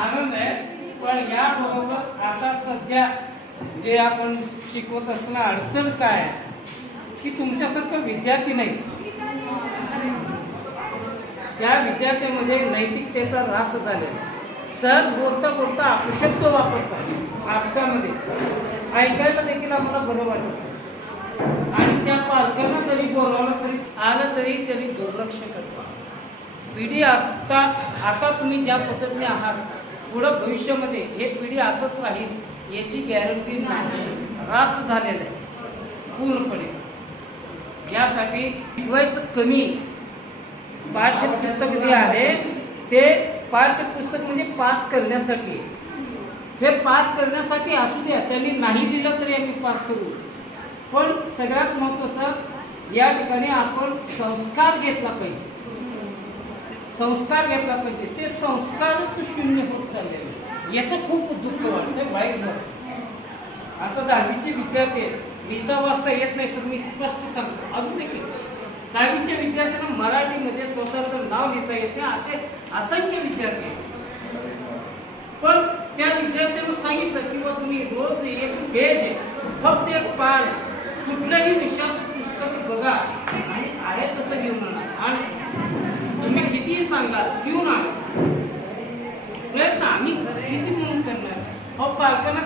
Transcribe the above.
आनंद आहे. पण या बरोबर आता सध्या जे आपण शिकवत असताना अडचण काय आहे की तुमच्यासारखं विद्यार्थी नाही, त्या विद्यार्थ्यामध्ये नैतिकतेचा ऱ्हास झालेला. सहज बोलता बोलता अपशब्द वापरतात आपसामध्ये, ऐकायला देखील आम्हाला बरं वाटत. आणि त्या पालकांना जरी बोलावलं तरी आलं तरी त्यांनी दुर्लक्ष करतात. पिढी आता तुम्ही ज्या पद्धतीने आहात, पुढं भविष्यामध्ये हे पिढी असंच राहील याची गॅरंटी नाही. ऱ्हास झालेला आहे पूर्णपणे. यासाठी शिकवायचं कमी. पाठ्यपुस्तक जे आहे ते पाठ्यपुस्तक म्हणजे पास करण्यासाठी, हे पास करण्यासाठी असू द्या, त्यांनी नाही लिहिलं तरी आम्ही पास करू. पण सगळ्यात महत्त्वाचं या ठिकाणी आपण संस्कार घेतला पाहिजे. संस्कार घेतला पाहिजे. ते संस्कारच शून्य होत चाललेले, याचं खूप दुःख वाटतं, वाईट वाटतं. आता 10वीचे विद्यार्थी लिहिता वाचता येत नाही सर, मी स्पष्ट सांगतो. अजून देखील 10वीच्या विद्यार्थ्यांना मराठीमध्ये स्वतःचं नाव लिहिता येत नाही, असे असंख्य विद्यार्थी आहेत. पण त्या विद्यार्थ्यांना सांगितलं की बा तुम्ही रोज एक पेज, फक्त एक पान कुठल्याही विषयाचं पुस्तक बघा आणि आहे तसं लिहून आणा. आणि तुम्ही कितीही सांगा लिहून आणा. प्रयत्न आम्ही किती म्हणून करणार. पालकांना